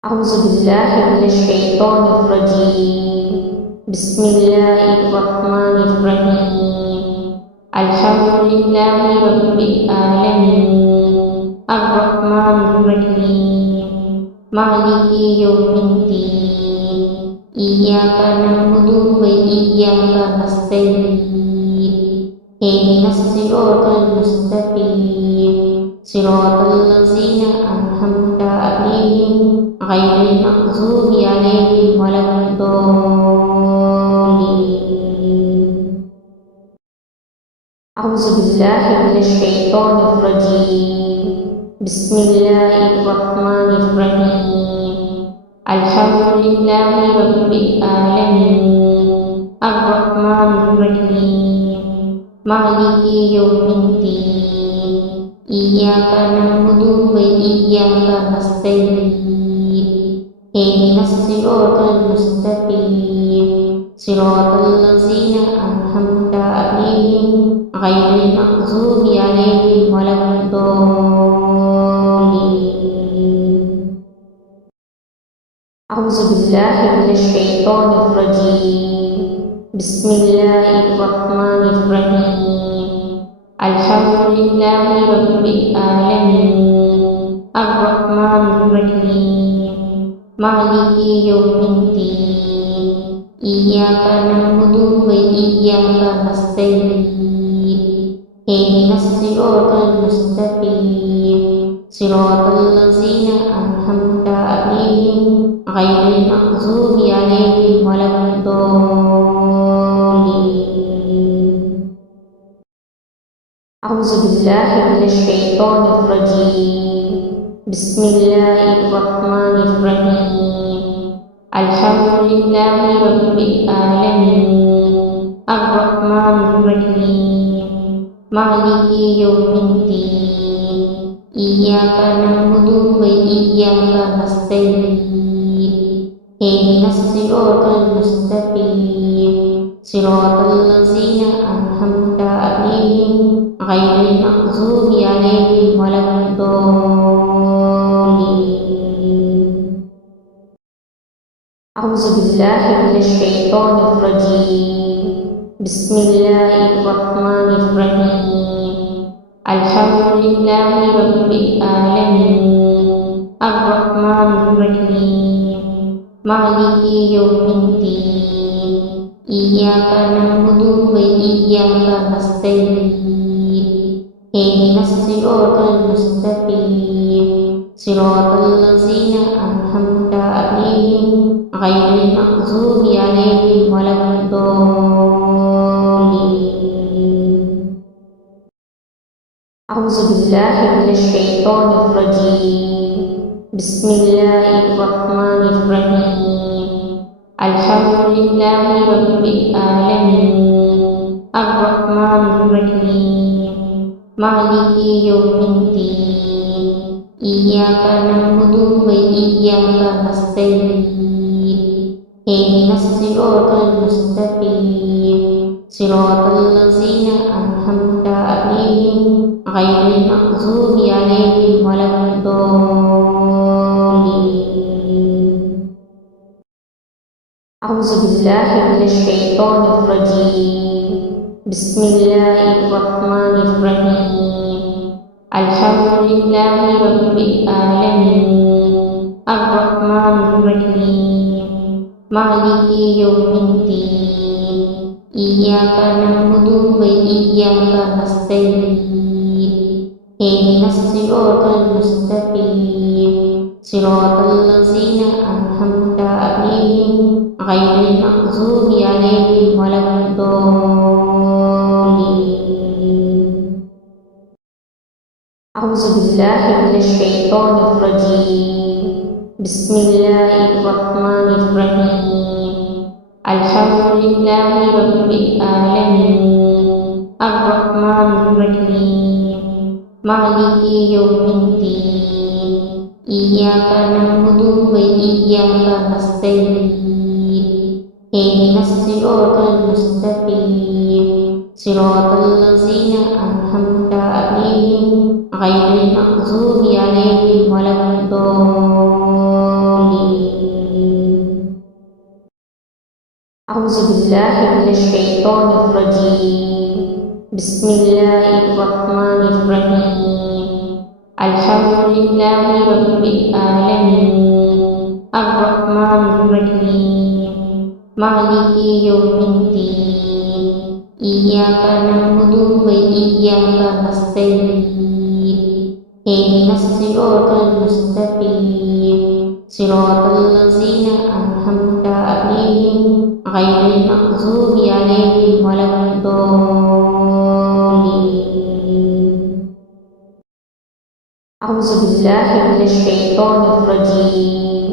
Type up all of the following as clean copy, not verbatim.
أعوذ بالله من الشيطان الرجيم. بسم الله الرحمن الرحيم. الحمد لله رب العالمين الرحمن الرحيم مالك يوم الدين إياك نعبد وإياك نستعين اهدنا الصراط المستقيم صراط الذين أنعمت عليهم غير المغضوب عليهم ولا الضالين. أعوذ بالله من الشيطان الرجيم. بسم الله الرحمن الرحيم. الحمد لله رب العالمين الرحمن الرحيم مالك يوم الدين إياك نعبد وإياك نستعين اهدنا الصراط المستقيم صراط الذين أنعمت عليهم غير المغضوب عليهم ولا الضالين. أعوذ بالله من الشيطان الرجيم. بسم الله الرحمن الرحيم. الحمد لله رب العالمين الرحمن الرحيم مالك يوم الدين إياك نعبد وإياك نستعين اهدنا الصراط المستقيم صراط الذين أنعمت عليهم غير المغضوب عليهم ولا الضالين. أعوذ بالله من الشيطان الرجيم. بسم الله الرحمن الرحيم. الحمد لله رب العالمين الرحمن الرحيم مالك يوم الدين إياك نعبد وإياك نستعين اهدنا الصراط المستقيم صراط الذين أنعمت عليهم غير المغضوب عليهم ولا الضالين. أعوذ بالله من الشيطان الرجيم. بسم الله الرحمن الرحيم. الحمد لله رب العالمين الرحمن الرحيم مالك يوم الدين إياك نعبد وإياك نستعين اهدنا الصراط المستقيم صراط الذين أنعمت عليهم غير المغضوب عليهم ولا الضالين. أعوذ بالله من الشيطان الرجيم. بسم الله الرحمن الرحيم. الحمد لله رب العالمين الرحمن الرحيم مالك يوم الدين إياك نعبد وإياك نستعين اهدنا الصراط المستقيم صراط الذين أنعمت عليهم غير المغضوب عليهم ولا الضالين. أعوذ بالله من الشيطان الرجيم. بسم الله الرحمن الرحيم. الحمد لله رب العالمين الرحمن الرحيم مالك يوم الدين إياك نعبد وإياك نستعين اهدنا الصراط المستقيم صراط الذين أنعمت عليهم غير المغضوب عليهم ولا الضالين. أعوذ بالله من الشيطان الرجيم. بسم الله الرحمن الرحيم. الحمد لله رب العالمين الرحمن الرحيم مالك يوم الدين إياك نعبد وإياك نستعين اهدنا الصراط المستقيم صراط الذين أنعمت عليهم غير المغضوب عليهم ولا الضالين. أعوذ بالله من الشيطان الرجيم. بسم الله الرحمن الرحيم. الحمد لله رب العالمين الرحمن الرحيم مالك يوم الدين إياك نعبد وإياك نستعين اهدنا الصراط المستقيم صراط الذين أنعمت عليهم غير المغضوب عليهم ولا الضالين. أعوذ بالله من الشيطان الرجيم.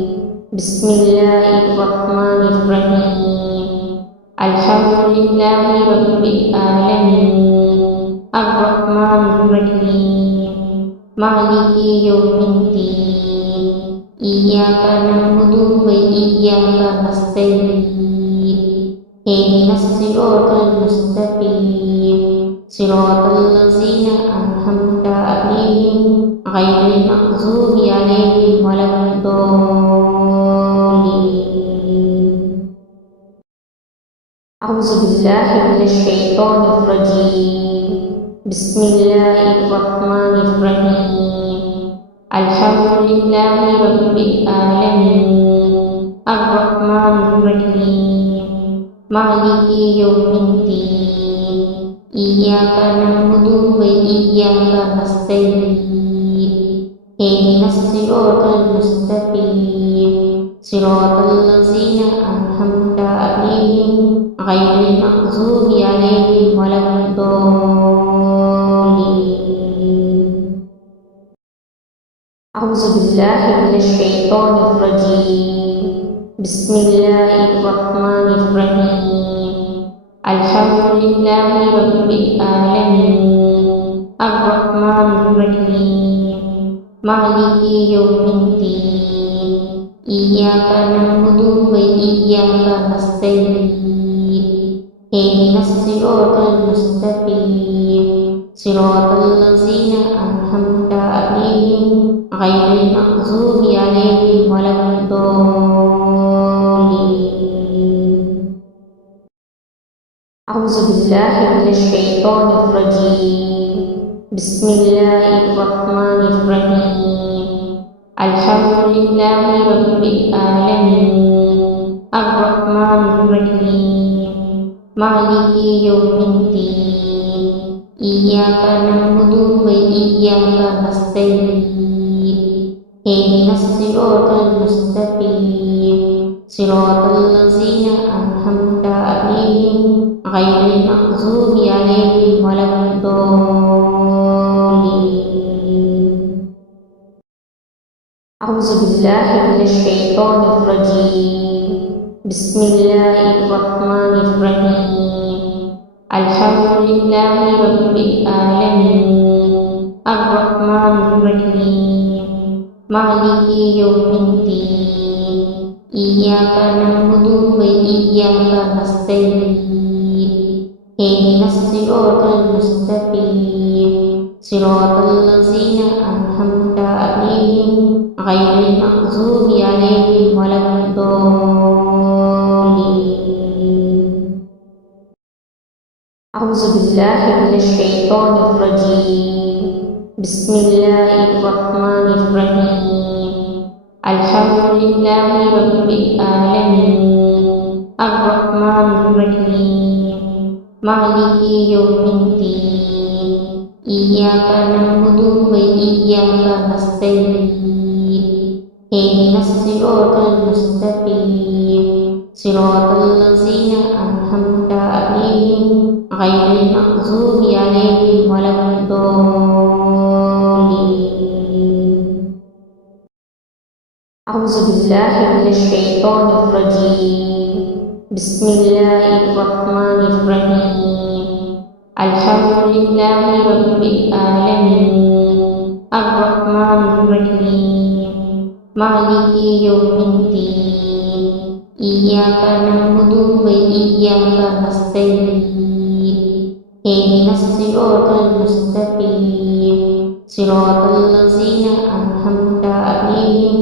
بسم الله الرحمن الرحيم. الحمد لله رب العالمين الرحمن الرحيم مالك يوم الدين إياك نعبد وإياك نستعين اهدنا الصراط المستقيم صراط الذين أنعمت عليهم غير المغضوب عليهم ولا الضالين. أعوذ بالله من الشيطان الرجيم. بسم الله الرحمن الرحيم. الحمد لله رب العالمين الرحمن الرحيم مالك يوم الدين إياك نعبد وإياك نستعين اهدنا الصراط المستقيم صراط الذين أنعمت عليهم غير المغضوب عليهم ولا الضالين. أعوذ بالله من الشيطان الرجيم. بسم الله الرحمن الرحيم. الحمد لله رب العالمين الرحمن الرحيم مالك يوم الدين إياك نعبد وإياك نستعين اهدنا الصراط المستقيم صراط الذين أنعمت عليهم غير المغضوب عليهم ولا الضالين. أعوذ بالله من الشيطان الرجيم. بسم الله الرحمن الرحيم. الحمد لله رب العالمين الرحمن الرحيم مالك يوم الدين إياك نعبد وإياك نستعين اهدنا الصراط المستقيم صراط الذين أنعمت عليهم غير المغضوب عليهم ولا الضالين. أعوذ بالله من الشيطان الرجيم. بسم الله الرحمن الرحيم. الحمد لله رب العالمين الرحمن الرحيم مالك يوم الدين إياك نعبد وإياك نستعين اهدنا الصراط المستقيم صراط الذين أنعمت عليهم غير المغضوب عليهم ولا الضالين. أعوذ بالله من الشيطان الرجيم. بسم الله الرحمن الرحيم. الحمد لله رب العالمين الرحمن الرحيم مالك يوم الدين إياك نعبد وإياك نستعين اهدنا الصراط المستقيم صراط الذين أنعمت عليهم غير المغضوب عليهم ولا الضالين. أعوذ بالله من الشيطان الرجيم. بسم الله الرحمن الرحيم. الحمد لله رب العالمين الرحمن الرحيم مالك يوم الدين إياك نعبد وإياك نستعين اهدنا الصراط المستقيم صراط الذين أنعمت عليهم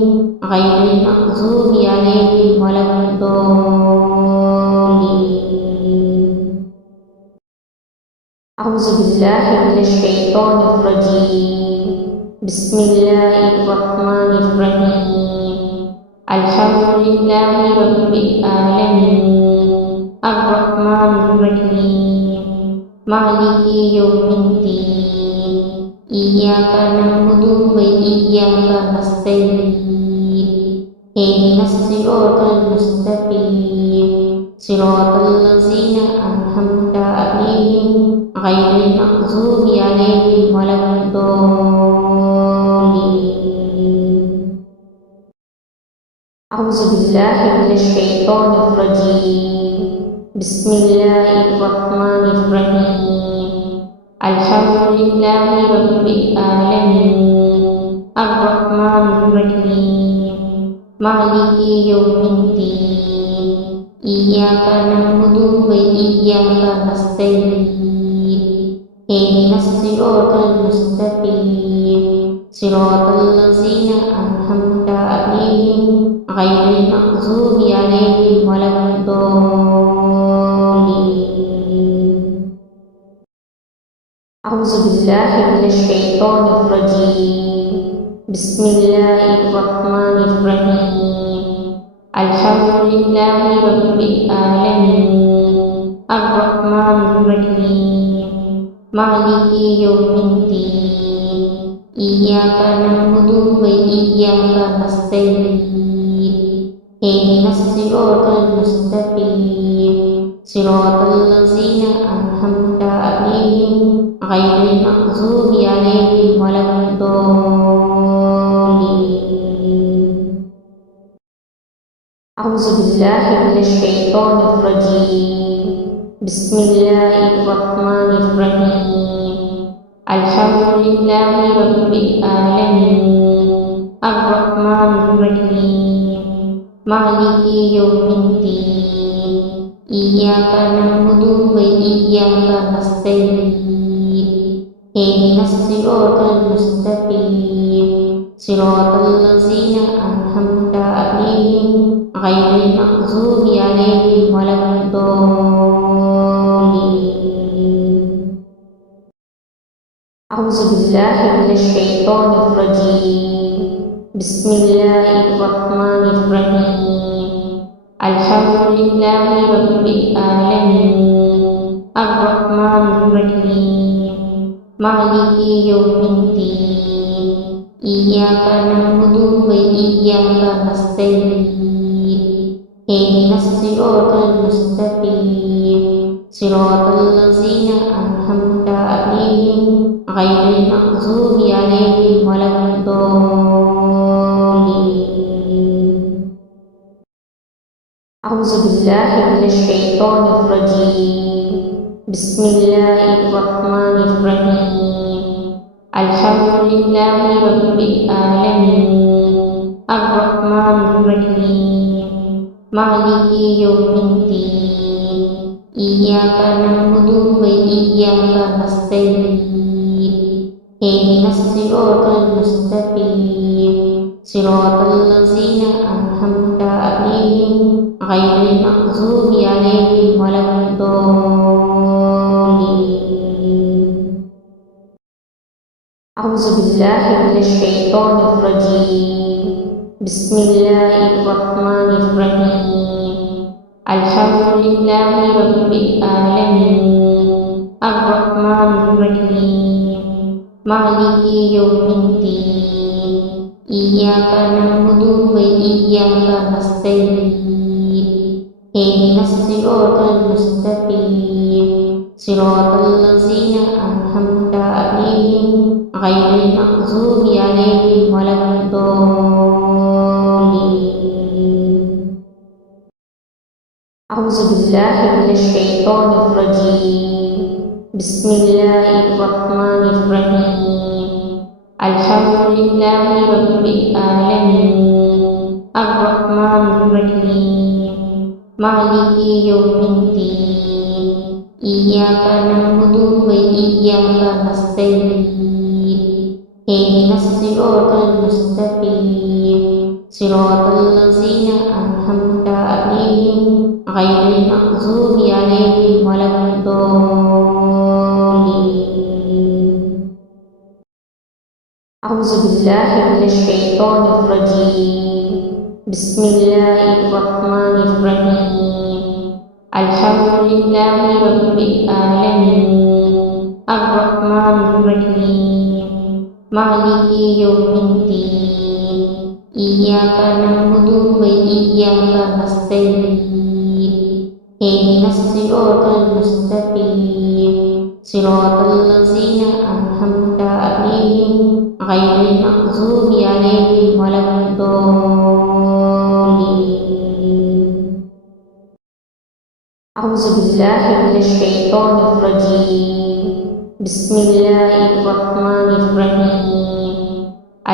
غير المغضوب عليهم ولا الضالين. بالله من الشيطان الرجيم. بسم الله الرحمن الرحيم. الحمد لله رب العالمين الرحمن الرحيم مالك يوم الدين إياك نعبد وإياك نستعين اهدنا الصراط المستقيم صراط الذين أنعمت عليهم غير المغضوب عليهم ولا الضالين. أعوذ بالله من الشيطان الرجيم. بسم الله الرحمن الرحيم. الحمد لله رب العالمين الرحمن الرحيم مالك يوم الدين إياك نعبد وإياك نستعين اهدنا الصراط المستقيم صراط الذين أنعمت عليهم غير المغضوب عليهم ولا الضالين. أعوذ بالله من الشيطان الرجيم. بسم الله الرحمن الرحيم. الحمد لله رب العالمين الرحمن الرحيم مالك يوم الدين إياك نعبد وإياك نستعين اهدنا الصراط المستقيم صراط الذين أنعمت عليهم غير المغضوب عليهم ولا الضالين. أعوذ بالله من الشيطان الرجيم. بسم الله الرحمن الرحيم. الحمد لله رب العالمين الرحمن الرحيم مالك يوم الدين إياك نعبد وإياك نستعين اهدنا الصراط المستقيم صراط الذين أنعمت عليهم غير المغضوب عليهم ولا الضالين. أعوذ بالله من الشيطان الرجيم. بسم الله الرحمن الرحيم. الحمد لله رب العالمين الرحمن الرحيم مالك يوم الدين إياك نعبد وإياك نستعين اهدنا الصراط المستقيم صراط الذين أنعمت عليهم غير المغضوب عليهم ولا الضالين. أعوذ بالله من الشيطان الرجيم. بسم الله الرحمن الرحيم. الحمد لله رب العالمين الرحمن الرحيم مالك يوم الدين إياك نعبد وإياك نستعين اهدنا الصراط المستقيم صراط الذين أنعمت عليهم غير المغضوب عليهم ولا الضالين. أعوذ بالله من الشيطان الرجيم. بسم الله الرحمن الرحيم. الحمد لله رب العالمين الرحمن الرحيم مالك يوم الدين إياك نعبد وإياك نستعين اهدنا الصراط المستقيم صراط الذين أنعمت عليهم غير المغضوب عليهم ولا الضالين. أعوذ بالله من الشيطان الرجيم. بسم الله الرحمن الرحيم. الحمد لله رب العالمين الرحمن الرحيم مالك يوم الدين إياك نعبد وإياك نستعين اهدنا الصراط المستقيم صراط الذين أنعمت عليهم غير المغضوب عليهم ولا الضالين. الشيطان الرجيم. بسم الله الرحمن الرحيم. الحمد لله رب العالمين الرحمن الرحيم مالك يوم الدين إياك نعبد وإياك نستعين اهدنا الصراط المستقيم صراط الذين أنعمت عليهم غير المغضوب عليهم ولا الضالين. أعوذ بالله من الشيطان الرجيم. بسم الله الرحمن الرحيم.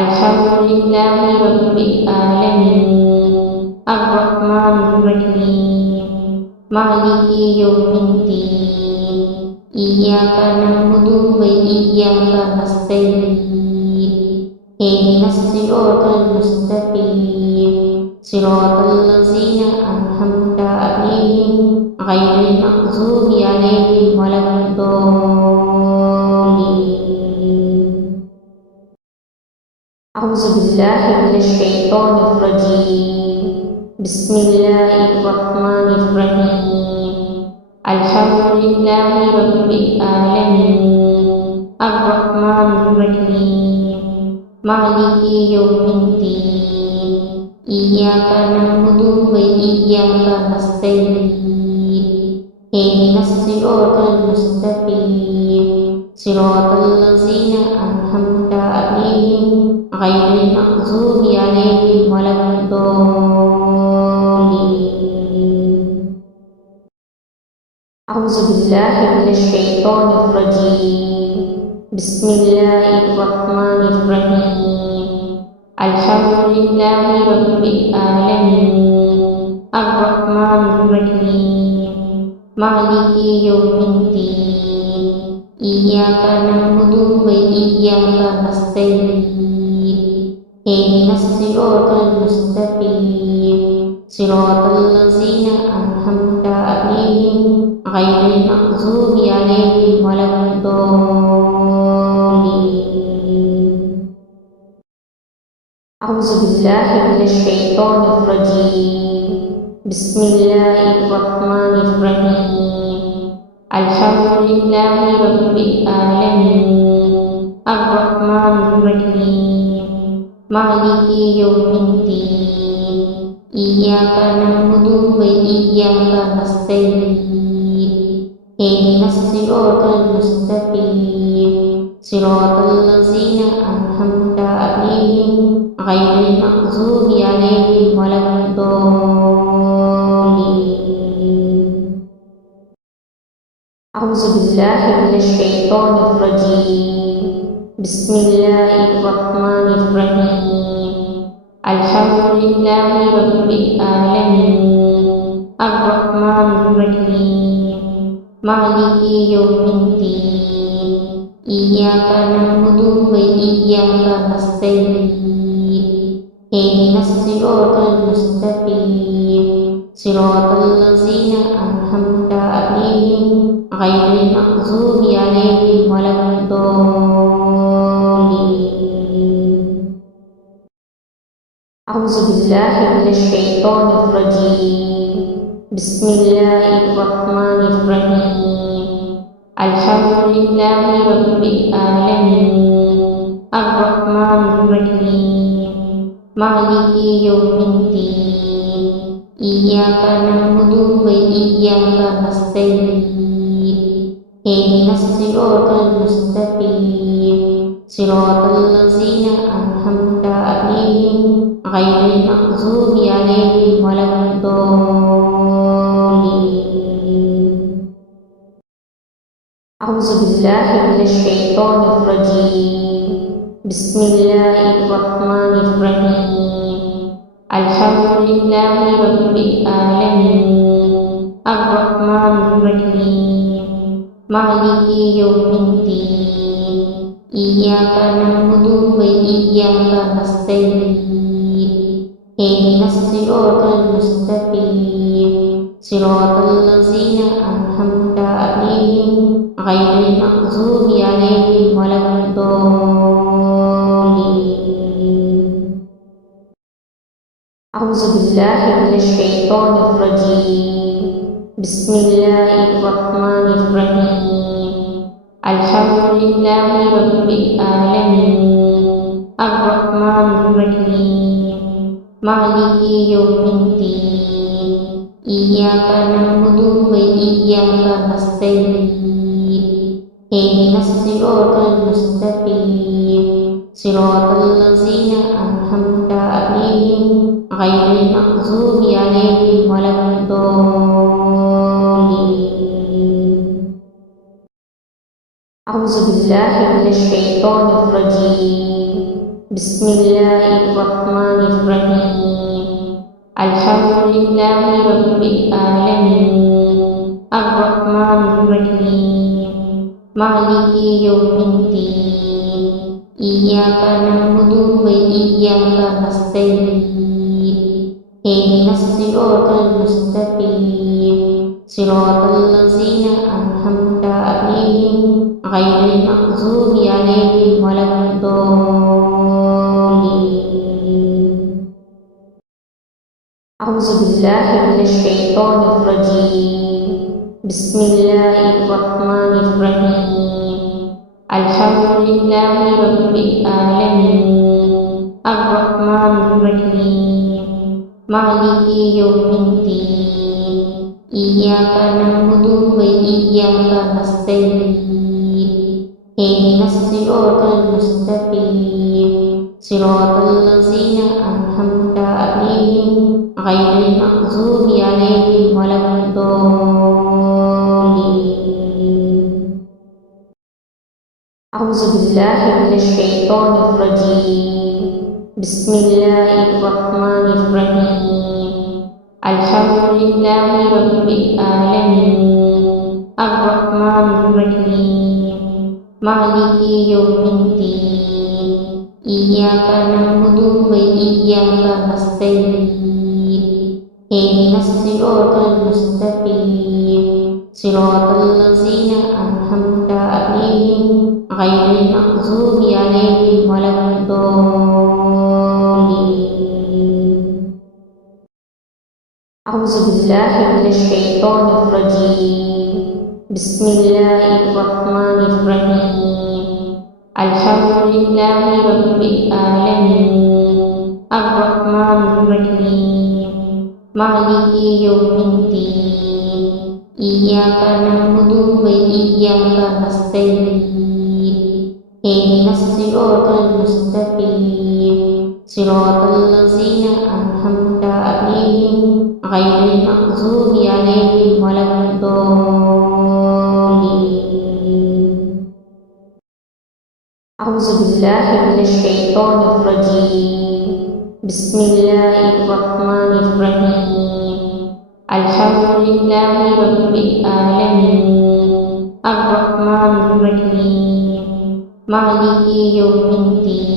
الحمد لله رب العالمين الرحمن الرحيم مالك يوم الدين إياك نعبد وإياك نستعين اهدنا الصراط المستقيم صراط الذين أنعمت عليهم غير المغضوب عليهم ولا الضالين. أعوذ بالله من الشيطان الرجيم. بسم الله الرحمن الرحيم. الحمد لله رب العالمين الرحمن الرحيم مالك يوم الدين إياك نعبد وإياك نستعين اهدنا الصراط المستقيم صراط الذين أنعمت عليهم غير المغضوب عليهم ولا الضالين. أعوذ بالله من الشيطان الرجيم. بسم الله الرحمن الرحيم. الحمد لله رب العالمين الرحمن الرحيم مالك يوم الدين إياك نعبد وإياك نستعين اهدنا الصراط المستقيم صراط الذين أنعمت عليهم غير المغضوب عليهم ولا الضالين. أعوذ بالله من الشيطان الرجيم. بسم الله الرحمن الرحيم. الحمد لله رب العالمين الرحمن الرحيم مالك يوم الدين إياك نعبد وإياك نستعين اهدنا الصراط المستقيم صراط الذين أنعمت عليهم غير المغضوب عليهم ولا الضالين. أعوذ بالله من الشيطان الرجيم. بسم الله الرحمن الرحيم. الحمد لله رب العالمين الرحمن الرحيم مالك يوم الدين إياك نعبد وإياك نستعين اهدنا الصراط المستقيم صراط الذين أنعمت عليهم غير المغضوب عليهم ولا الضالين. أعوذ بالله من الشيطان الرجيم. بسم الله الرحمن الرحيم. الحمد لله رب العالمين الرحمن الرحيم مالك يوم الدين إياك نعبد وإياك نستعين اهدنا الصراط المستقيم صراط الذين أنعمت عليهم غير المغضوب عليهم ولا الضالين. أعوذ بالله من الشيطان الرجيم. بسم الله الرحمن الرحيم. الحمد لله رب العالمين الرحمن الرحيم مالك يوم الدين إياك نعبد وإياك نستعين اهدنا الصراط المستقيم صراط الذين أنعمت عليهم غير المغضوب عليهم ولا الضالين. أعوذ بالله من الشيطان الرجيم بسم الله الرحمن الرحيم الحمد لله رب العالمين الرحمن الرحيم مالك يوم الدين إياك نعبد وإياك نستعين اهدنا الصراط المستقيم صراط الذين أنعمت عليهم غير المغضوب عليهم ولا الضالين. أعوذ بالله من الشيطان الرجيم بسم الله الرحمن الرحيم الحمد لله رب العالمين الرحمن الرحيم مالك يوم الدين إياك نعبد وإياك نستعين اهدنا الصراط المستقيم صراط الذين أنعمت عليهم غير المغضوب عليهم ولا الضالين. أعوذ بالله من الشيطان الرجيم بسم الله الرحمن الرحيم الحمد لله رب العالمين الرحمن الرحيم مالك يوم الدين إياك نعبد وإياك نستعين اهدنا الصراط المستقيم صراط الذين أنعمت عليهم غير المغضوب عليهم ولا الضالين. أعوذ بالله من الشيطان الرجيم بسم الله الرحمن الرحيم الحمد لله رب العالمين الرحمن الرحيم مالك يوم الدين إياك نعبد وإياك نستعين اهدنا الصراط المستقيم صراط الذين أنعمت عليهم غير المغضوب عليهم ولا الضالين. أعوذ بالله من الشيطان الرجيم بسم الله الرحمن الرحيم الحمد لله رب العالمين الرحمن الرحيم مالك يوم الدين إياك نعبد وإياك نستعين اهدنا الصراط المستقيم صراط الذين أنعمت عليهم غير المغضوب عليهم ولا الضالين. أعوذ بالله من الشيطان الرجيم بسم الله الرحمن الرحيم الحمد لله رب العالمين الرحمن الرحيم مالك يوم الدين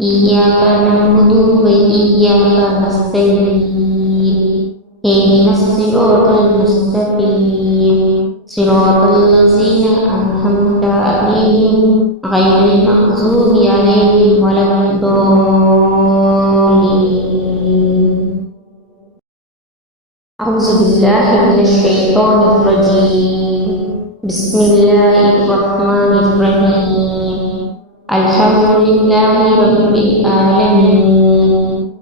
إياك نعبد وإياك نستعين اهدنا الصراط المستقيم صراط الذين أنعمت عليهم غير المغضوب عليهم ولا الضالين. أعوذ بالله من الشيطان الرجيم بسم الله الرحمن الرحيم الحمد لله رب العالمين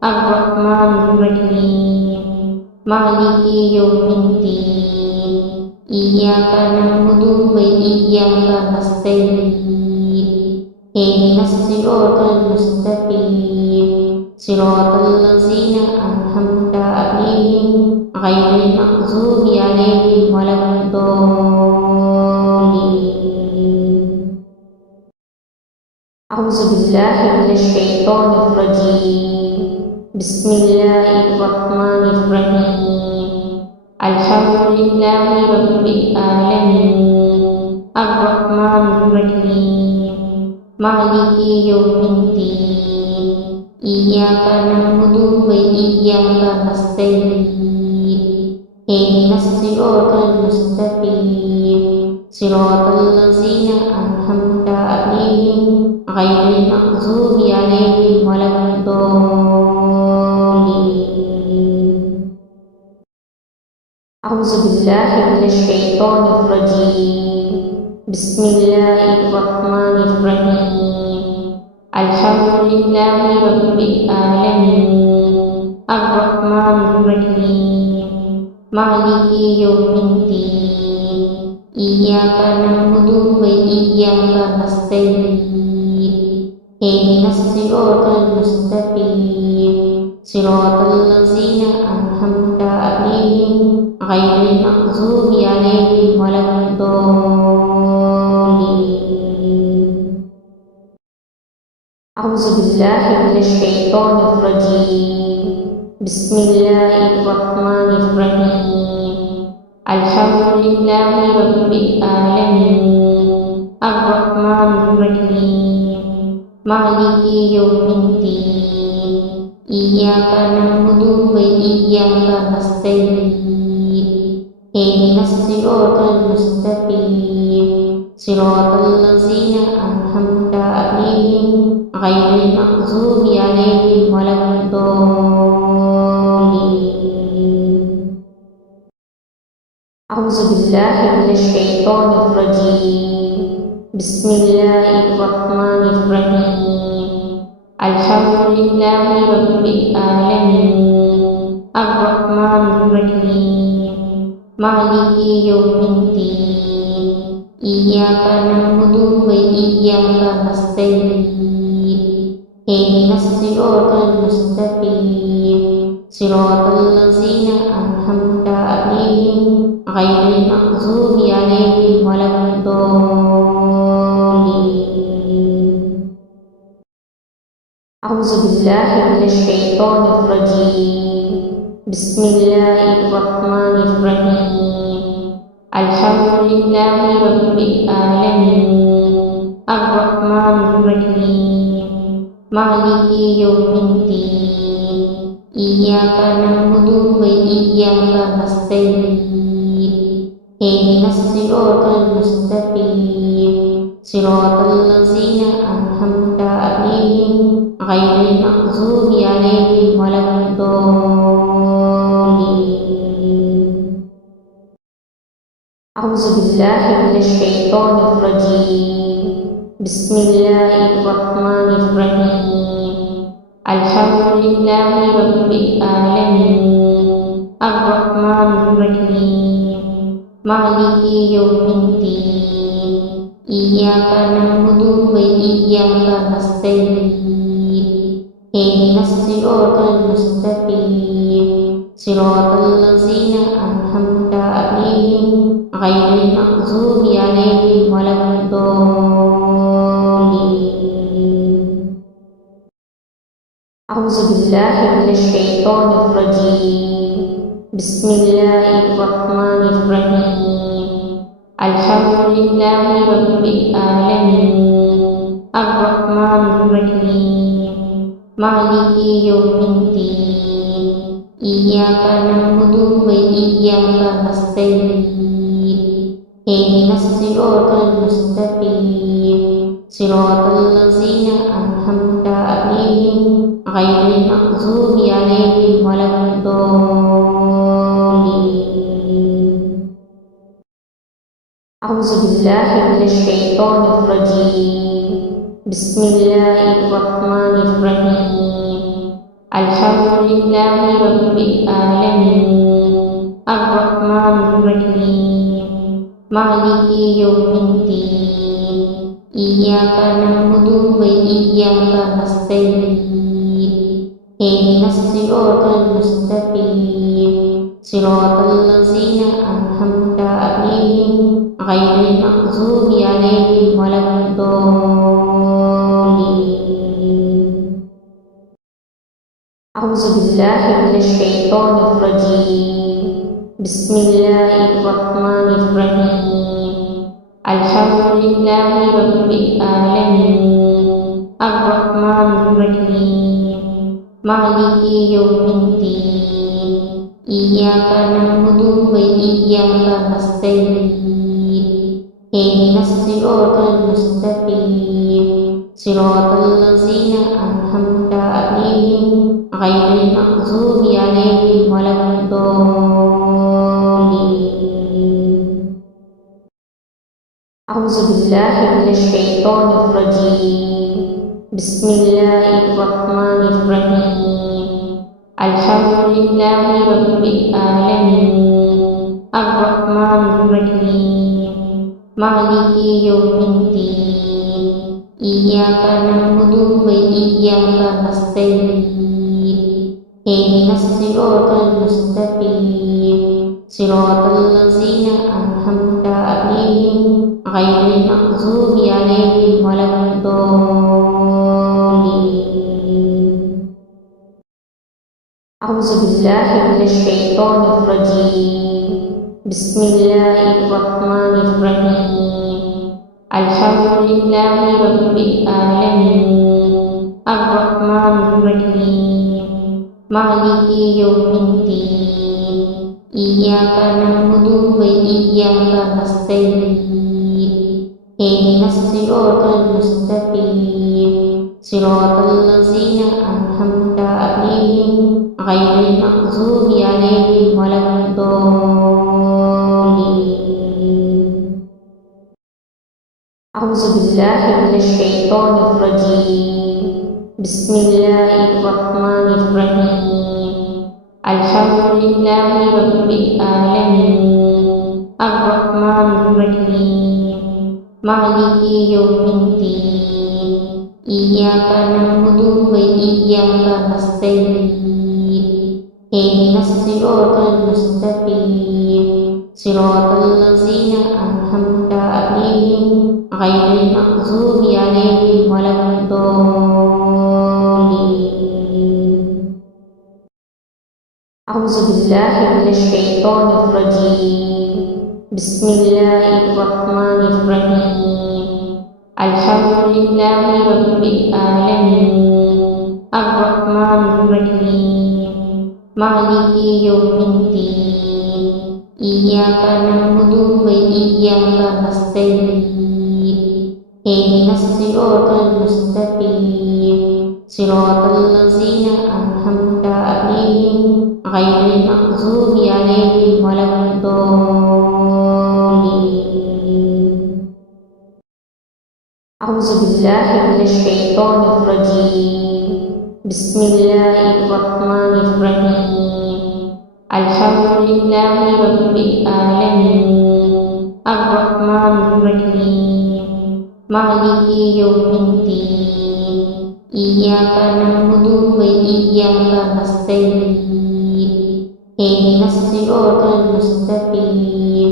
الرحمن الرحيم مالك يوم الدين إياك نعبد وإياك نستعين اهدنا الصراط المستقيم صراط الذين أنعمت عليهم غير المغضوب عليهم ولا الضالين. أعوذ بالله من الشيطان الرجيم بسم الله الرحمن الرحيم الحمد لله رب العالمين الرحمن الرحيم مالك يوم الدين إياك نعبد وإياك نستعين اهدنا الصراط المستقيم صراط الذين أنعمت عليهم غير المغضوب عليهم ولا الضالين. بالله من الشيطان الرجيم. بسم الله الرحمن الرحيم. الحمد لله رب العالمين الرحمن الرحيم مالك يوم الدين إياك نعبد وإياك نستعين اهدنا الصراط المستقيم صراط الذين أنعمت عليهم غير المغضوب عليهم ولا الضالين. أعوذ بالله من الشيطان الرجيم. بسم الله الرحمن الرحيم. الحمد لله رب العالمين الرحمن الرحيم مالك يوم الدين إياك نعبد وإياك نستعين اهدنا الصراط المستقيم صراط الذين أنعمت عليهم غير المغضوب عليهم ولا الضالين. أعوذ بالله من الشيطان الرجيم. بسم الله الرحمن الرحيم. الحمد لله رب العالمين الرحمن الرحيم مالك يوم الدين إياك نعبد وإياك نستعين اهدنا الصراط المستقيم صراط الذين أنعمت عليهم غير المغضوب عليهم ولا الضالين. أعوذ بالله من الشيطان الرجيم. بسم الله الرحمن الرحيم. الحمد لله رب العالمين الرحمن الرحيم مالك يوم الدين إياك نعبد وإياك نستعين اهدنا الصراط المستقيم صراط الذين أنعمت عليهم غير المغضوب عليهم ولا الضالين. أعوذ بالله من الشيطان الرجيم. بسم الله الرحمن الرحيم. الحمد لله رب العالمين الرحمن الرحيم مالك يوم الدين إياك نعبد وإياك نستعين اهدنا الصراط المستقيم صراط الذين أنعمت عليهم غير المغضوب عليهم ولا الضالين. أعوذ بالله من الشيطان الرجيم. بسم الله الرحمن الرحيم. الحمد لله رب العالمين الرحمن الرحيم مالك يوم الدين إياك نعبد وإياك نستعين اهدنا الصراط المستقيم صراط الذين أنعمت عليهم غير المغضوب عليهم ولا الضالين. أعوذ بالله من الشيطان الرجيم. بسم الله الرحمن الرحيم. الحمد لله رب العالمين الرحمن الرحيم مالك يوم الدين إياك نعبد وإياك نستعين اهدنا الصراط المستقيم صراط الذين أنعمت عليهم غير المغضوب عليهم ولا الضالين. أعوذ بالله من الشيطان الرجيم. بسم الله الرحمن الرحيم. الحمد لله رب العالمين الرحمن الرحيم مالك يوم الدين إياك نعبد وإياك نستعين اهدنا الصراط المستقيم صراط الذين أنعمت عليهم غير المغضوب عليهم ولا الضالين. بالله من الشيطان الرجيم. بسم الله الرحمن الرحيم. الحمد لله رب العالمين الرحمن الرحيم مالك يوم الدين إياك نعبد وإياك نستعين اهدنا الصراط المستقيم صراط الذين أنعمت عليهم غير المغضوب عليهم ولا الضالين. أعوذ بالله من الشيطان الرجيم. بسم الله الرحمن الرحيم. الحمد لله رب العالمين الرحمن الرحيم مالك يوم الدين إياك نعبد وإياك نستعين اهدنا الصراط المستقيم صراط الذين أنعمت عليهم غير المغضوب عليهم ولا الضالين. أعوذ بالله من الشيطان الرجيم. بسم الله الرحمن الرحيم. الحمد لله رب العالمين الرحمن الرحيم مالك يوم الدين إياك نعبد وإياك نستعين اهدنا الصراط المستقيم صراط الذين أنعمت عليهم غير المغضوب عليهم ولا الضالين. أعوذ بالله من الشيطان الرجيم. بسم الله الرحمن الرحيم. الحمد لله رب العالمين الرحمن الرحيم مالك يوم الدين إياك نعبد وإياك نستعين اهدنا الصراط المستقيم صراط الذين أنعمت عليهم غير المغضوب عليهم ولا الضالين. أعوذ بالله من الشيطان الرجيم. بسم الله الرحمن الرحيم. الحمد لله رب العالمين الرحمن الرحيم مالك يوم الدين إياك نعبد وإياك نستعين اهدنا الصراط المستقيم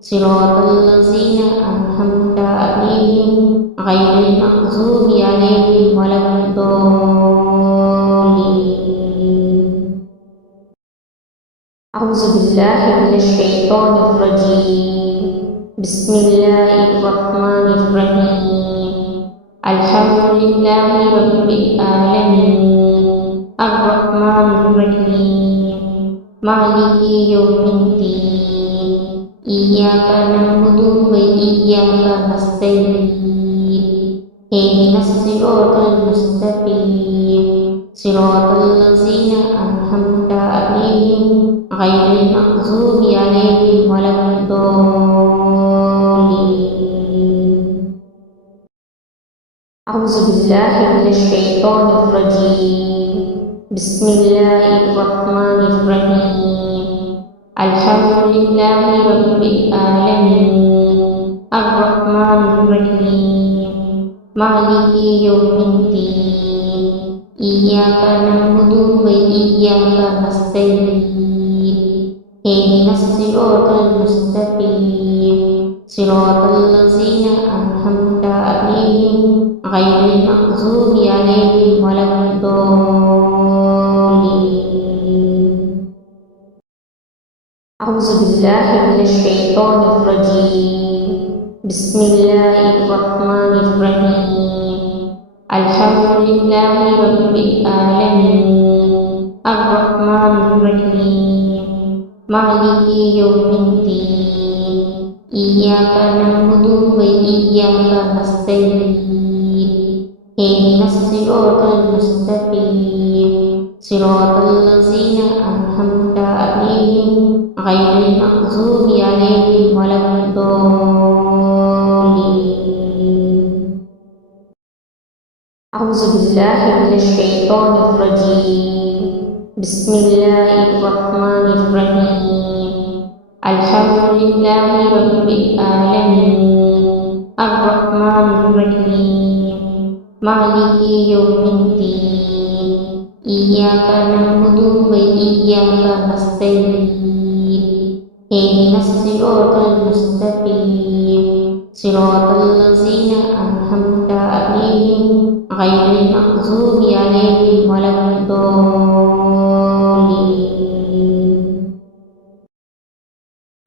صراط الذين أنعمت عليهم غير المغضوب عليهم ولا الضالين. أعوذ بالله من الشيطان الرجيم. بسم الله الرحمن الرحيم. الحمد لله رب العالمين الرحمن الرحيم مالك يوم الدين إياك نعبد وإياك نستعين اهدنا الصراط المستقيم صراط الذين أنعمت عليهم غير المغضوب عليهم ولا الضالين. أعوذ بالله من الشيطان الرجيم. بسم الله الرحمن الرحيم. الحمد لله رب العالمين الرحمن الرحيم مالك يوم الدين إياك نعبد وإياك نستعين اهدنا الصراط المستقيم صراط الذين أنعمت عليهم غير المغضوب عليهم ولا الضالين. أعوذ بالله من الشيطان الرجيم. بسم الله الرحمن الرحيم. الحمد لله رب العالمين الرحمن الرحيم مالك يوم الدين إياك نعبد وإياك نستعين اهدنا الصراط المستقيم صراط الذين أنعمت عليهم غير المغضوب عليهم ولا الضالين. بالله من الشيطان الرجيم. بسم الله الرحمن الرحيم. الحمد لله رب العالمين الرحمن الرحيم مالك يوم الدين إياك نعبد وإياك نستعين اهدنا الصراط المستقيم صراط الذين أنعمت عليهم غير المغضوب عليهم ولا الضالين.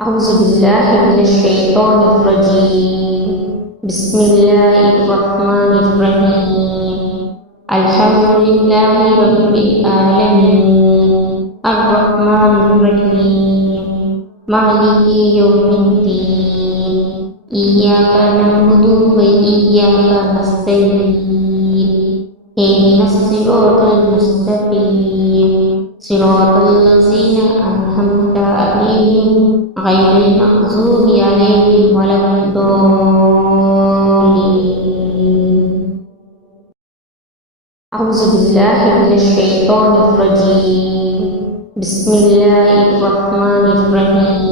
أعوذ بالله من الشيطان الرجيم. بسم الله الرحمن الرحيم. الحمد لله رب العالمين الرحمن الرحيم مالك يوم الدين إياك نعبد وإياك نستعين اهدنا الصراط المستقيم صراط الذين أنعمت عليهم غير المغضوب عليهم ولا الضالين. أعوذ بالله من الشيطان الرجيم. بسم الله الرحمن الرحيم.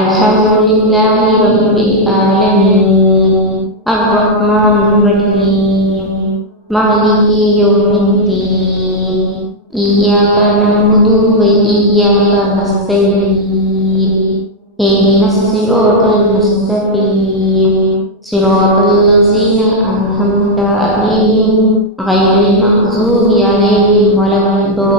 الحمد لله رب العالمين الرحمن الرحيم مالك يوم الدين إياك نعبد وإياك نستعين اهدنا الصراط المستقيم صراط الذين أنعمت عليهم غير المغضوب عليهم ولا الضالين.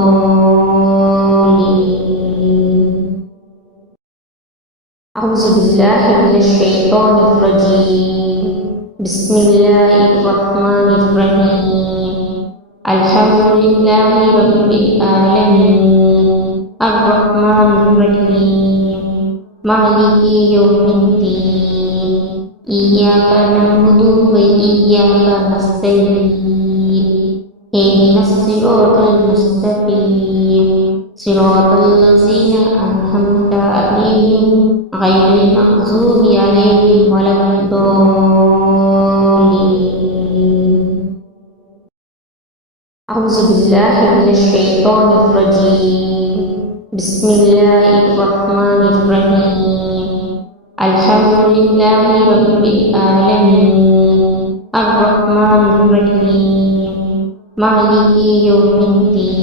أعوذ بالله من الشيطان الرجيم. بسم الله الرحمن الرحيم. الحمد لله رب العالمين الرحمن الرحيم مالك يوم الدين إياك نعبد وإياك نستعين اهدنا الصراط المستقيم صراط الذين أنعمت عليهم غير المغضوب عليهم ولا الضالين. أعوذ بالله من الشيطان الرجيم. بسم الله الرحمن الرحيم. الحمد لله رب العالمين الرحمن الرحيم مالك يوم الدين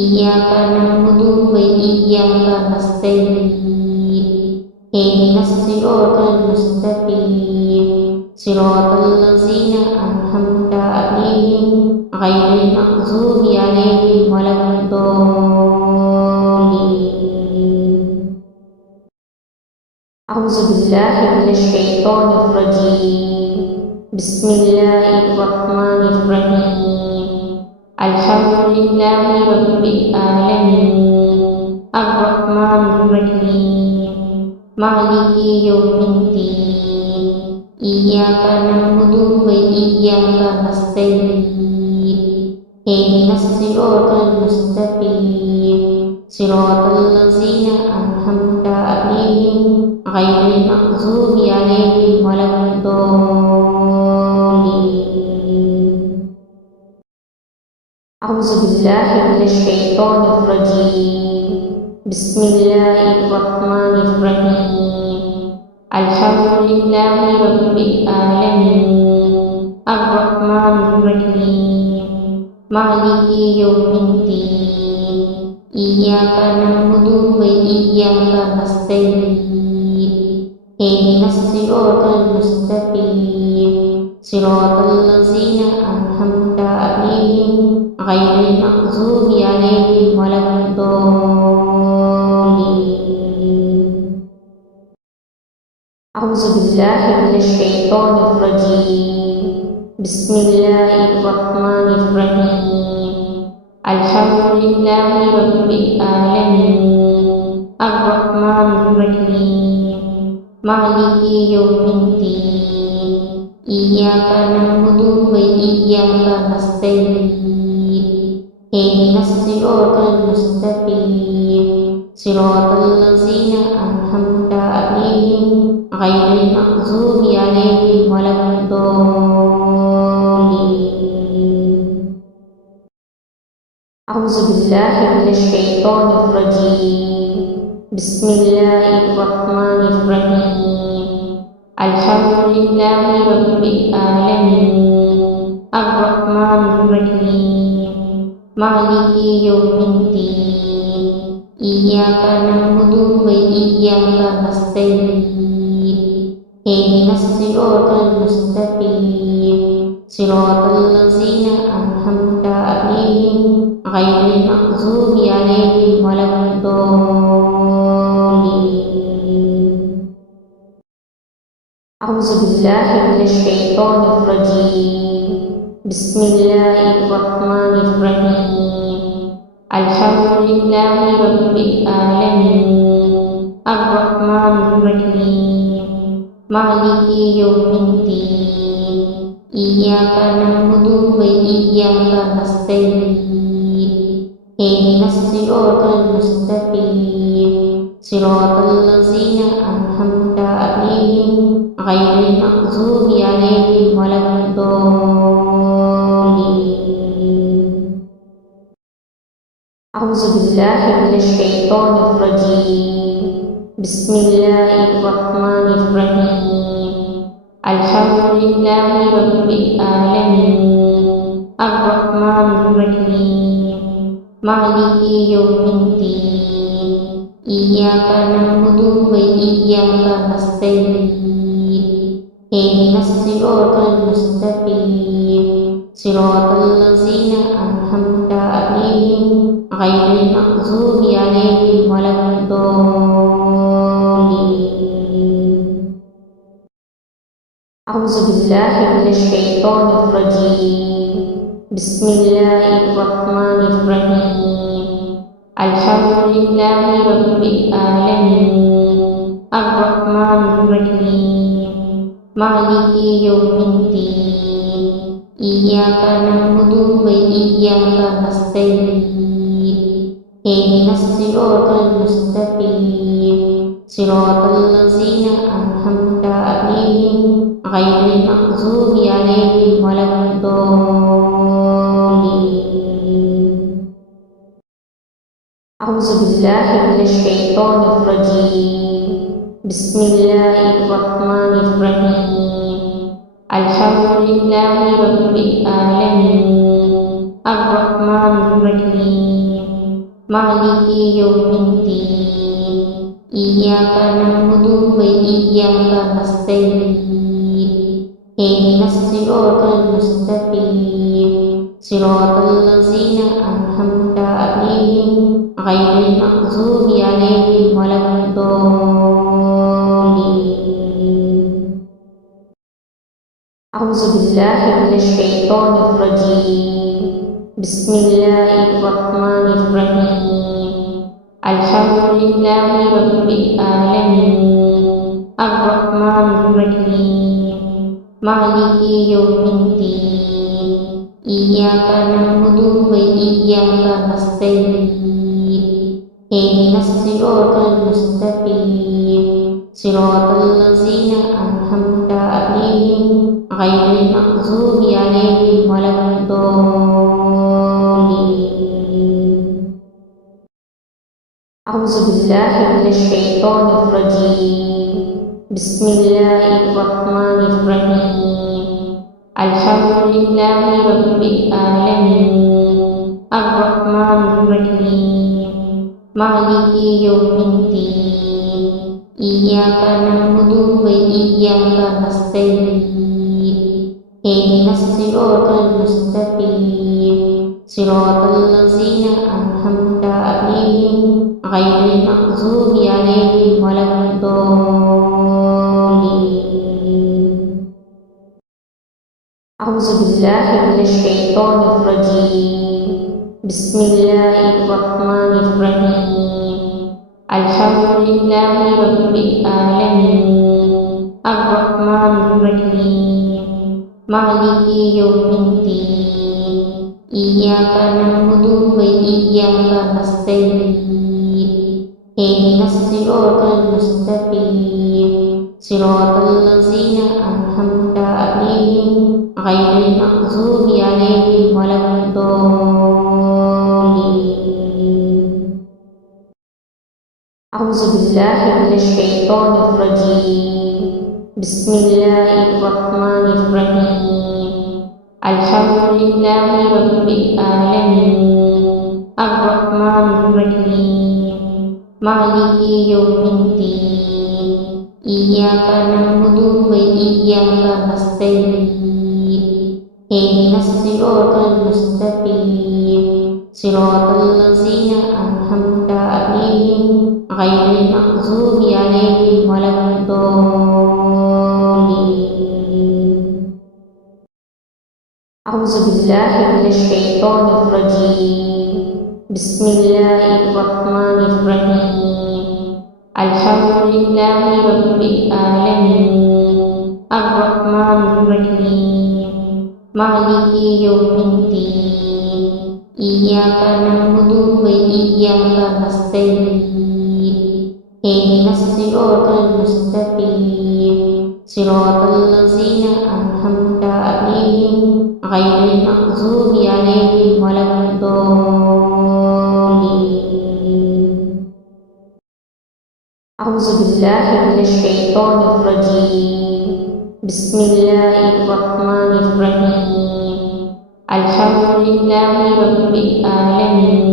إياك نعبد وإياك نستعين اهدنا الصراط المستقيم صراط الذين أنعمت عليهم غير المغضوب عليهم ولا الضالين. أعوذ بالله من الشيطان الرجيم. بسم الله الرحمن الرحيم. الحمد لله رب العالمين الرحمن الرحيم مالك يوم الدين إياك نعبد وإياك نستعين اهدنا الصراط المستقيم صراط الذين أنعمت عليهم غير المغضوب عليهم ولا الضالين. أعوذ بالله من الشيطان الرجيم. بسم الله الرحمن الرحيم. الحمد لله رب العالمين الرحمن الرحيم مالك يوم الدين إياك نعبد وإياك نستعين اهدنا الصراط المستقيم صراط الذين أنعمت عليهم غير المغضوب عليهم ولا الضالين. أعوذ بالله من الشيطان الرجيم. بسم الله الرحمن الرحيم. الحمد لله رب العالمين الرحمن الرحيم مالك يوم الدين إياك نعبد وإياك نستعين اهدنا الصراط المستقيم صراط الذين أنعمت عليهم غير المغضوب عليهم ولا الضالين. بالله من الشيطان الرجيم. بسم الله الرحمن الرحيم. الحمد لله رب العالمين الرحمن الرحيم مالك يوم الدين إياك نعبد وإياك نستعين اهدنا الصراط المستقيم صراط الذين أنعمت عليهم غير المغضوب عليهم ولا الضالين. أعوذ بالله من الشيطان الرجيم. بسم الله الرحمن الرحيم. الحمد لله رب العالمين الرحمن الرحيم مالك يوم الدين إياك نعبد وإياك نستعين اهدنا الصراط المستقيم صراط الذين أنعمت عليهم غير المغضوب عليهم ولا الضالين. أعوذ بالله من الشيطان الرجيم. بسم الله الرحمن الرحيم. الحمد لله رب العالمين الرحمن الرحيم مالك يوم الدين إياك نعبد وإياك نستعين اهدنا الصراط المستقيم صراط الذين أنعمت عليهم غير المغضوب عليهم ولا الضالين. أعوذ بالله من الشيطان الرجيم. بسم الله الرحمن الرحيم. الحمد لله رب العالمين الرحمن الرحيم مالك يوم الدين إياك نعبد وإياك نستعين اهدنا الصراط المستقيم صراط الذين أنعمت عليهم غير المغضوب عليهم ولا الضالين. أعوذ بالله من الشيطان الرجيم. بسم الله الرحمن الرحيم. الحمد لله رب العالمين الرحمن الرحيم مالك يوم الدين إياك نعبد وإياك نستعين اهدنا الصراط المستقيم صراط الذين أنعمت عليهم غير المغضوب عليهم ولا الضالين. أعوذ بالله من الشيطان الرجيم. بسم الله الرحمن الرحيم. الحمد لله رب العالمين الرحمن الرحيم مالك يوم الدين إياك نعبد وإياك نستعين اهدنا الصراط المستقيم صراط الذين أنعمت عليهم غير المغضوب عليهم ولا الضالين. أعوذ بالله من الشيطان الرجيم. بسم الله الرحمن الرحيم. الحمد لله رب العالمين الرحمن الرحيم مالك يوم الدين إياك نعبد وإياك نستعين اهدنا الصراط المستقيم صراط الذين أنعمت عليهم غير المغضوب عليهم ولا الضالين. أعوذ بالله من الشيطان الرجيم. بسم الله الرحمن الرحيم. الحمد لله رب العالمين الرحمن الرحيم مالك يوم الدين إياك نعبد وإياك نستعين اهدنا الصراط المستقيم صراط الذين أنعمت عليهم غير المغضوب عليهم ولا الضالين. أعوذ بالله من الشيطان الرجيم بسم الله الرحمن الرحيم الحمد لله رب العالمين الرحمن الرحيم مالك يوم الدين إياك نعبد وإياك نستعين اهدنا الصراط المستقيم صراط الذين أنعمت عليهم غير المغضوب عليهم ولا الضالين. أعوذ بالله من الشيطان الرجيم بسم الله الرحمن الرحيم الحمد لله رب العالمين الرحمن الرحيم مالك يوم الدين إياك نعبد وإياك نستعين اهدنا الصراط المستقيم صراط الذين أنعمت عليهم غير المغضوب عليهم ولا الضالين. أعوذ بالله من الشيطان الرجيم بسم الله الرحمن الرحيم الحمد لله رب العالمين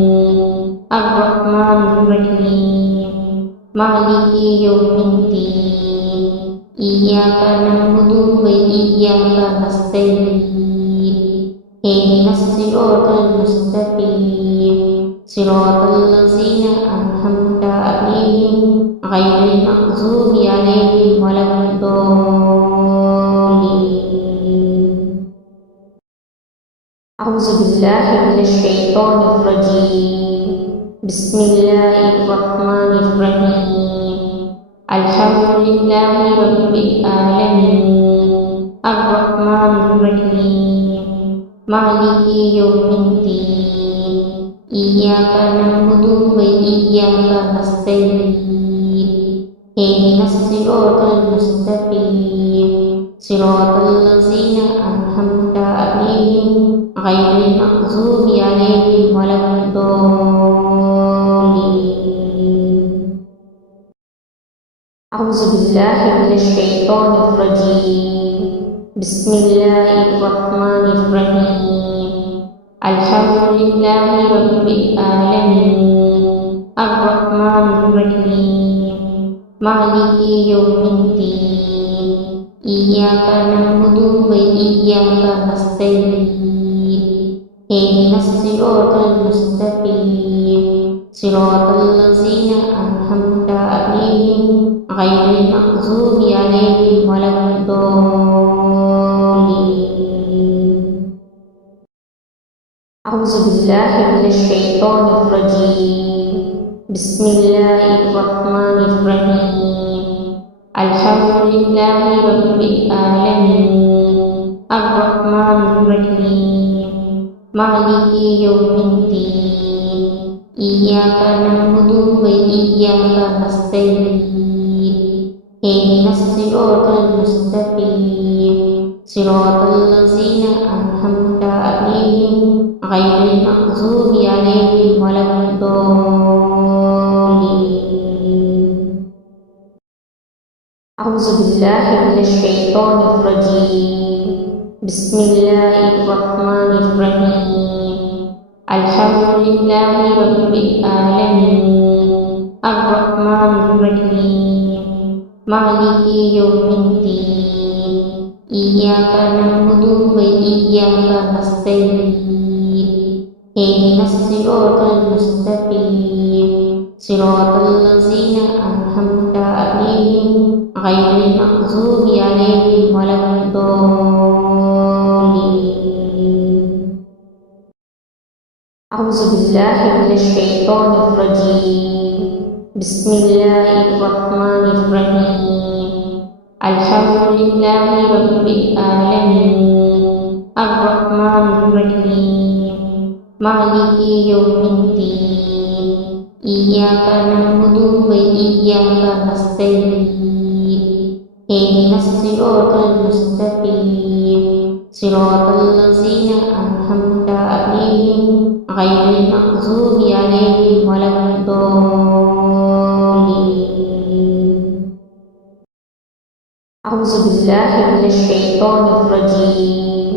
الرحمن الرحيم مالك يوم الدين إياك نعبد وإياك نستعين اهدنا الصراط المستقيم صراط الذين أنعمت عليهم غير المغضوب عليهم ولا الضالين. أعوذ بالله من الشيطان الرجيم بسم الله الرحمن الرحيم الحمد لله رب العالمين الرحمن الرحيم مالك يوم الدين إياك نعبد وإياك نستعين اهدنا الصراط المستقيم صراط الذين أنعمت عليهم غير المغضوب عليهم ولا الضالين. أعوذ بالله من الشيطان الرجيم بسم الله الرحمن الرحيم الحمد لله رب العالمين الرحمن الرحيم مالك يوم الدين إياك نعبد وإياك نستعين اهدنا الصراط المستقيم صراط الذين أنعمت عليهم غير المغضوب عليهم ولا الضالين. أعوذ بالله من الشيطان الرجيم بسم الله الرحمن الرحيم الحمد لله رب العالمين الرحمن الرحيم مالك يوم الدين إياك نعبد وإياك نستعين اهدنا الصراط المستقيم صراط الذين أنعمت عليهم غير المغضوب عليهم ولا الضالين. أعوذ بالله من الشيطان الرجيم بسم الله الرحمن الرحيم الحمد لله رب العالمين الرحمن الرحيم مالك يوم الدين إياك نعبد وإياك نستعين اهدنا الصراط المستقيم صراط الذين أنعمت عليهم غير المغضوب عليهم ولا الضالين. أعوذ بالله من الشيطان الرجيم بسم الله الرحمن الرحيم الحمد لله رب العالمين الرحمن الرحيم مالك يوم الدين إياك نعبد وإياك نستعين اهدنا الصراط المستقيم صراط الذين أنعمت عليهم غير المغضوب عليهم ولا الضالين. بالله من الشيطان الرجيم.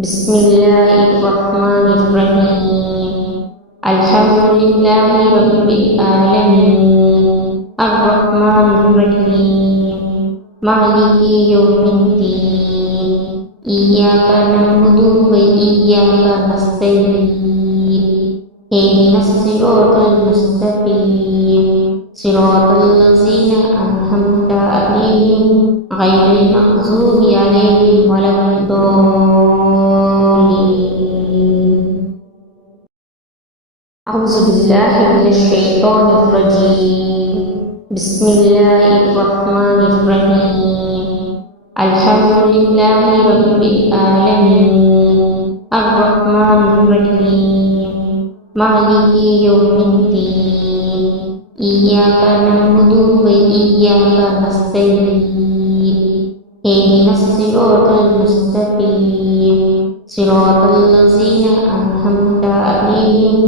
بسم الله الرحمن الرحيم. الحمد لله رب العالمين الرحمن الرحيم مالك يوم الدين إياك نعبد وإياك نستعين اهدنا الصراط المستقيم صراط الذين أنعمت عليهم غير المغضوب عليهم ولا الضالين. أعوذ بالله من الشيطان الرجيم. بسم الله الرحمن الرحيم. الحمد لله رب العالمين الرحمن الرحيم مالك يوم الدين إياك نعبد وإياك نستعين اهدنا الصراط المستقيم صراط الذين أنعمت عليهم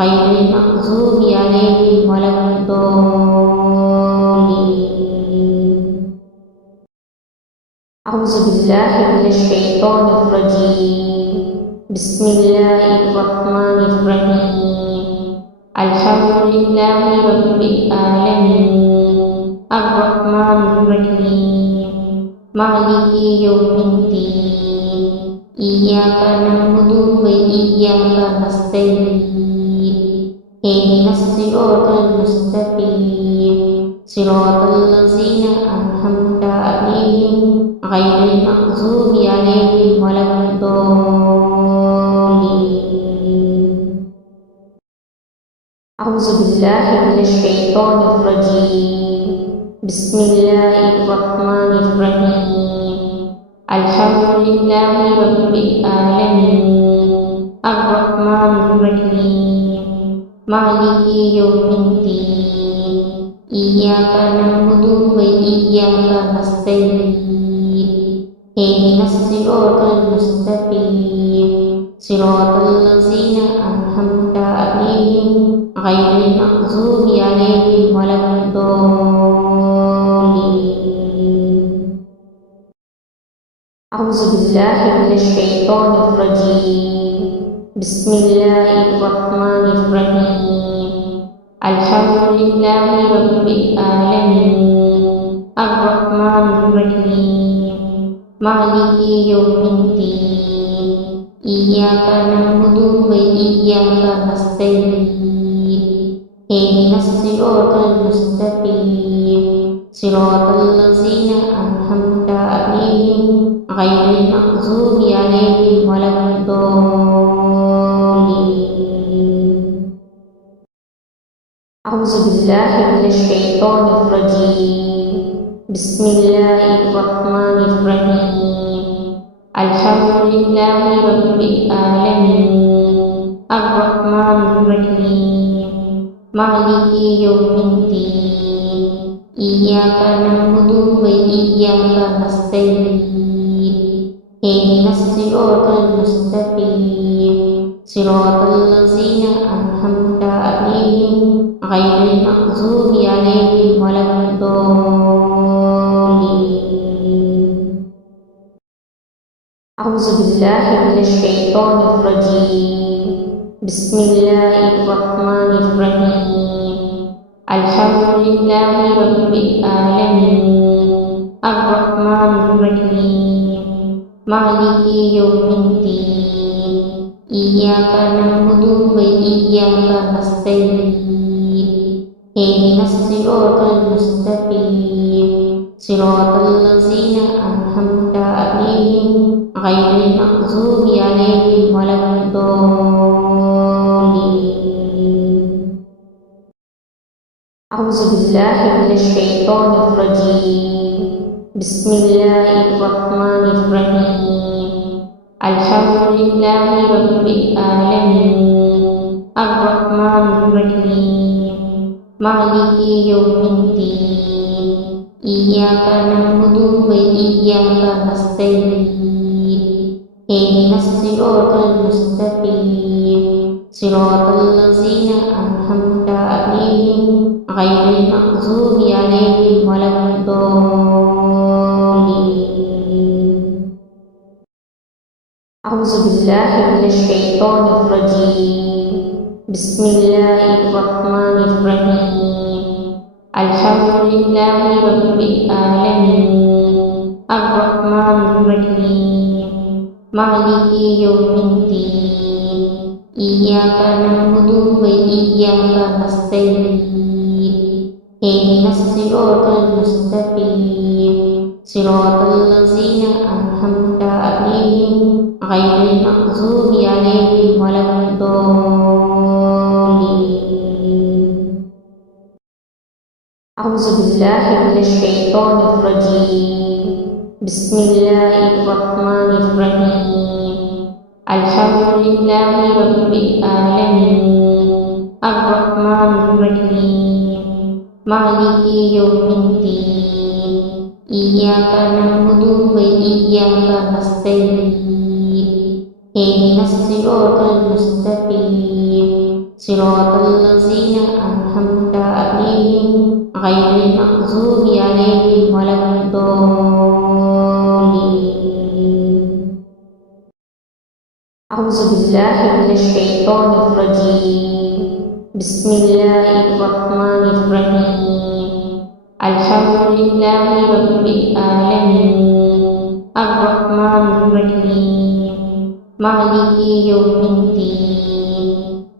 غير المغضوب عليهم ولا الضالين. أعوذ بالله من الشيطان الرجيم. بسم الله الرحمن الرحيم. الحمد لله رب العالمين الرحمن الرحيم مالك يوم الدين إياك نعبد وإياك نستعين اهدنا الصراط المستقيم صراط الذين أنعمت عليهم غير المغضوب عليهم ولا الضالين. أعوذ بالله من الشيطان الرجيم. بسم الله الرحمن الرحيم. الحمد لله رب العالمين الرحمن الرحيم مالك يوم الدين إياك نعبد وإياك نستعين اهدنا الصراط المستقيم صراط الذين أنعمت عليهم غير المغضوب عليهم ولا الضالين. أعوذ بالله من الشيطان الرجيم. بسم الله الرحمن الرحيم. الحمد لله رب العالمين الرحمن الرحيم مالك يوم الدين إياك نعبد وإياك نستعين اهدنا الصراط المستقيم صراط الذين أنعمت عليهم غير المغضوب عليهم ولا الضالين. أعوذ بالله من الشيطان الرجيم. بسم الله الرحمن الرحيم. الحمد لله رب العالمين الرحمن الرحيم مالك يوم الدين إياك نعبد وإياك نستعين اهدنا الصراط المستقيم صراط الذين أنعمت عليهم غير المغضوب عليهم ولا الضالين. أعوذ بالله من الشيطان الرجيم. بسم الله الرحمن الرحيم. الحمد لله رب العالمين الرحمن الرحيم مالك يوم الدين إياك نعبد وإياك نستعين اهدنا الصراط المستقيم صراط الذين أنعمت عليهم غير المغضوب عليهم ولا الضالين. أعوذ بالله من الشيطان الرجيم. بسم الله الرحمن الرحيم. الحمد لله رب العالمين الرحمن الرحيم مالك يوم الدين إياك نعبد وإياك نستعين اهدنا الصراط المستقيم صراط الذين أنعمت عليهم غير المغضوب عليهم ولا الضالين. الشيطان الرجيم بسم الله الرحمن الرحيم الحمد لله رب العالمين الرحمن الرحيم مالك يوم الدين إياك نعبد وإياك نستعين اهدنا الصراط المستقيم صراط الذين أنعمت عليهم غير المغضوب عليهم ولا الضالين أعوذ بالله من الشيطان الرجيم بسم الله الرحمن الرحيم الحمد لله رب العالمين الرحمن الرحيم مالك يوم الدين إياك نعبد وإياك نستعين اهدنا الصراط المستقيم صراط الذين أنعمت عليهم غير المغضوب عليهم ولا الضالين أعوذ بالله من الشيطان الرجيم بسم الله الرحمن الرحيم الحمد لله رب العالمين الرحمن الرحيم مالك يوم الدين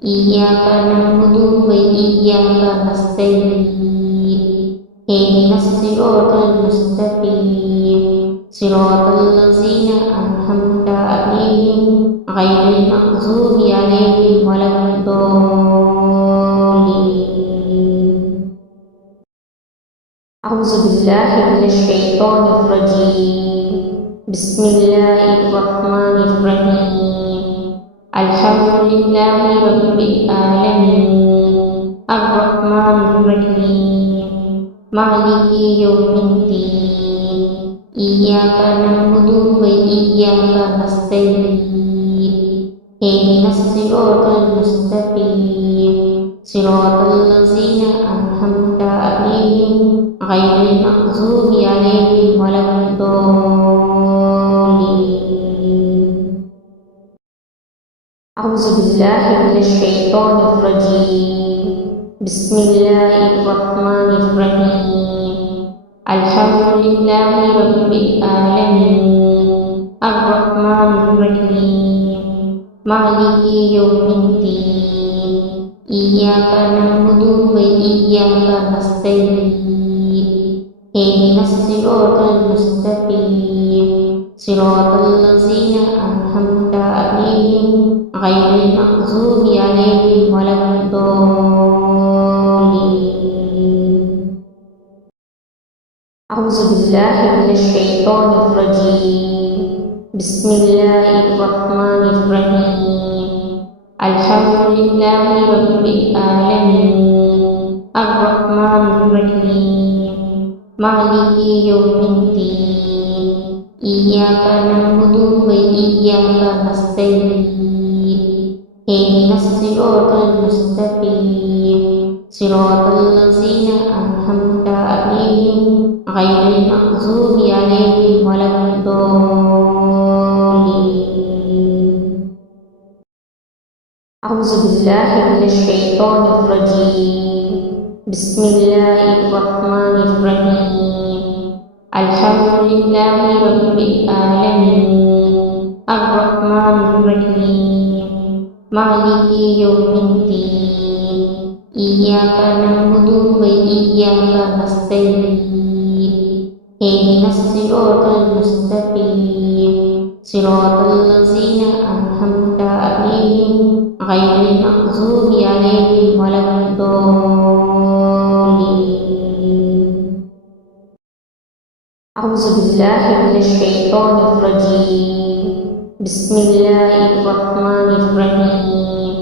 إياك نعبد وإياك نستعين اهدنا الصراط المستقيم صراط الذين أنعمت عليهم غير المغضوب عليهم ولا الضالين أعوذ بالله من الشيطان الرجيم بسم الله الرحمن الرحيم الحمد لله رب العالمين الرحمن الرحيم مالك يوم الدين إياك نعبد وإياك نستعين اهدنا الصراط المستقيم صراط الذين أنعمت عليهم غير المغضوب عليهم ولا الضالين أعوذ بالله من الشيطان الرجيم بسم الله الرحمن الرحيم الحمد لله رب العالمين الرحمن الرحيم مالك يوم الدين إياك نعبد وإياك نستعين اهدنا الصراط المستقيم صراط الذين أنعمت عليهم غير المغضوب عليهم ولا الضالين أعوذ بالله من الشيطان الرجيم بسم الله الرحمن الرحيم الحمد لله رب العالمين الرحمن الرحيم مالك يوم الدين إياك نعبد وإياك نستعين اهدنا الصراط المستقيم صراط الذين أنعمت عليهم غير المغضوب عليهم ولا الضالين أعوذ بالله من الشيطان الرجيم بسم الله الرحمن الرحيم الحمد لله رب العالمين الرحمن الرحيم مالك يوم الدين إياك نعبد وإياك نستعين اهدنا الصراط المستقيم صراط الذين أنعمت عليهم غير المغضوب عليهم ولا الضالين أعوذ بالله من الشيطان الرجيم بسم الله الرحمن الرحيم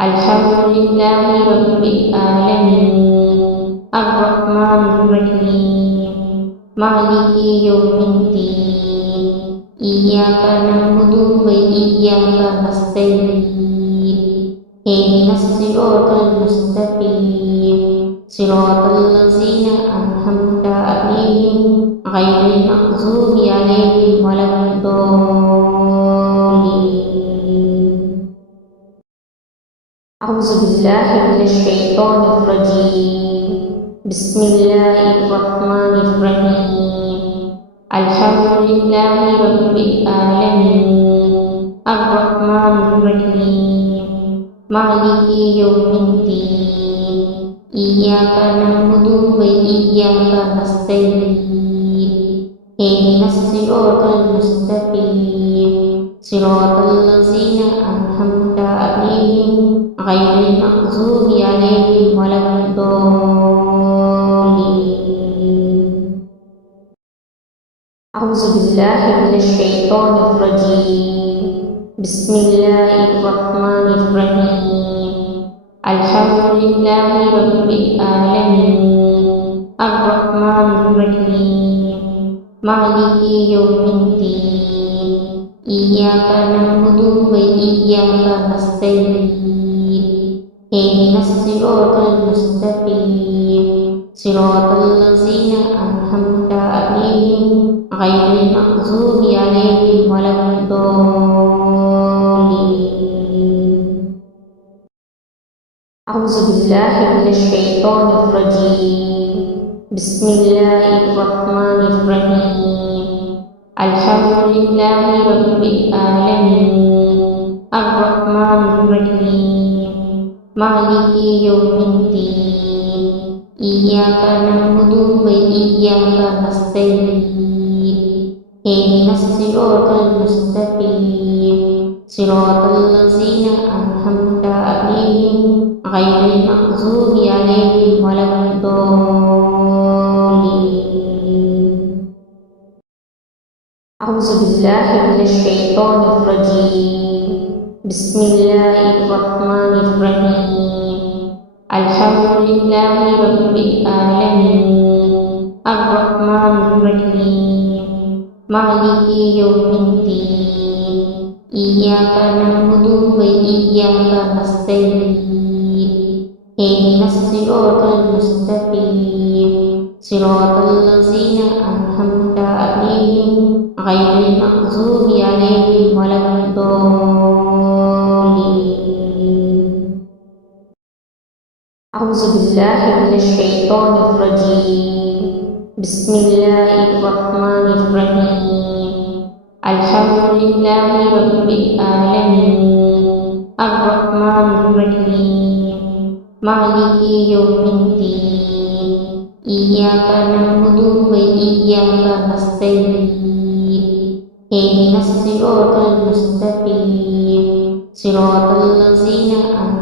الحمد لله رب العالمين الرحمن الرحيم مالك يوم الدين إياك نعبد وإياك نستعين اهدنا الصراط المستقيم صراط الذين أنعمت عليهم غير المغضوب عليهم ولا الضالين بالله من الشيطان الرجيم. بسم الله الرحمن الرحيم. الحمد لله رب العالمين الرحمن الرحيم مالك يوم الدين إياك نعبد وإياك نستعين اهدنا الصراط المستقيم صراط الذين أنعمت عليهم غير المغضوب عليهم ولا الضالين. أعوذ بالله من الشيطان الرجيم. بسم الله الرحمن الرحيم. الحمد لله رب العالمين الرحمن الرحيم مالك يوم الدين إياك نعبد وإياك نستعين اهدنا الصراط المستقيم صراط الذين أنعمت عليهم غير المغضوب عليهم ولا الضالين. أعوذ بالله من الشيطان الرجيم. بسم الله الرحمن الرحيم. الحمد لله رب العالمين الرحمن الرحيم مالك يوم الدين إياك نعبد وإياك نستعين اهدنا الصراط المستقيم صراط الذين أنعمت عليهم غير المغضوب عليهم ولا الضالين. أعوذ بالله من الشيطان الرجيم. بسم الله الرحمن الرحيم. الحمد لله رب العالمين الرحمن الرحيم مالك يوم الدين إياك نعبد وإياك نستعين اهدنا الصراط المستقيم صراط الذين أنعمت عليهم غير المغضوب عليهم ولا الضالين. أعوذ بالله من الشيطان الرجيم. بسم الله الرحمن الرحيم. الحمد لله رب العالمين الرحمن الرحيم مالك يوم الدين إياك نعبد وإياك نستعين اهدنا الصراط المستقيم صراط الذين أنعمت